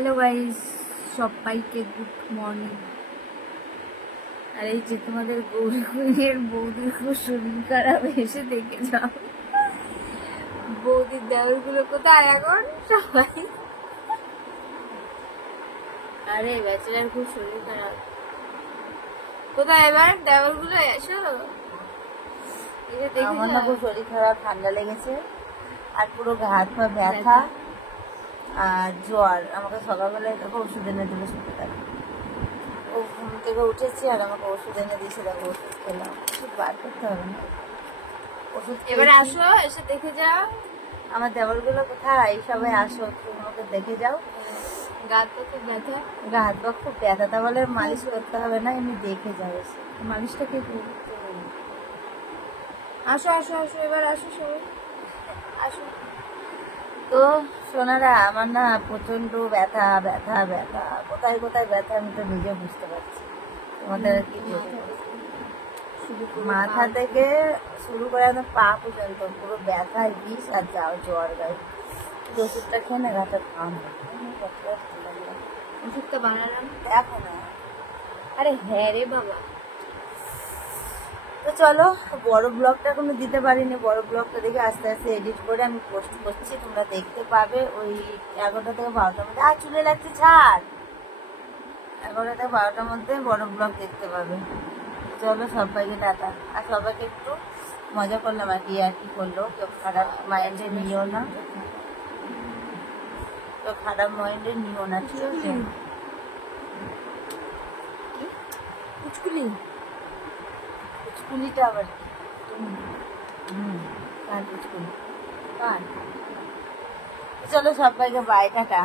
Hello guys, সবাইকে good morning. আর এই যে তোমাদের গৌরী কুইনের বৌদির খুব শরীর খারাপ, এসে দেখে যাও। বৌদির দেওরগুলো কোথায় এখন সবাই? আরে ব্যাচেলার খুব শরীর খারাপ, কোথায় এবার দেওরগুলো? এসো, আমার না খুব শরীর খারাপ, ঠান্ডা লেগেছে আর পুরো গা হাত পা ব্যথা আর জ্বর। আমাকে সকালবেলায় দেখো ওষুধ এনে দিল সকালে, ও ঘুম থেকে উঠেছি আর আমাকে ওষুধ এনে দিয়েছে। দেখো ওষুধ খেলাম, ওষুধ বার করতে হবে না, ওষুধ এবার আসো, এসে দেখে যাও। আমার দেওরগুলো কোথায়? সবাই আসো, তুমি আমাকে দেখে যাও। গা হাত পা খুব ব্যথা, গা হাত পা খুব ব্যথা, তা বলে মালিশ করতে হবে না, এমনি দেখে যাও এসে। মালিশটা কে করবে? আসো আসো আসো, এবার আসো সবাই, আসো। তো সোনারা, আমার না প্রচন্ড ব্যথা ব্যথা ব্যথা, কোথায় কোথায় ব্যথা আমি তো নিজে বুঝতে পারছি। তোমাদের আর কি বলবো, মাথা থেকে শুরু করে একদম পা পর্যন্ত পুরো ব্যথায় বিষ আর যাও জ্বর গায়ে। ওষুধটা খেয়ে না গাটা কাম ওষুধটা বানালাম দেখো না। আরে হ্যাঁ রে বাবা। তো চলো, বড় ব্লগটা কোনো দিতে পারিনি, বড় ব্লগটা দেখে আস্তে আস্তে এডিট করে আমি পোস্ট করছি, তোমরা দেখতে পাবে ওই 11টা থেকে 12টার মধ্যে। আর চুলে লাগছে ছাড়, 11টা থেকে 12টার মধ্যে বড় ব্লগ দেখতে পাবে। চলো, সবাইকে টাটা। আর সবাইকে একটু মজা করলাম আর কি করলো, কেউ খারাপ মাইন্ডে নিও না, কেউ খারাপ মাইন্ডে নিও না, ঠিক আছে? কুচকুলি কুচকুলিটা আবার কি? কার কুচকুলি? কার? চলো, সবাইকে বাই, টাটা।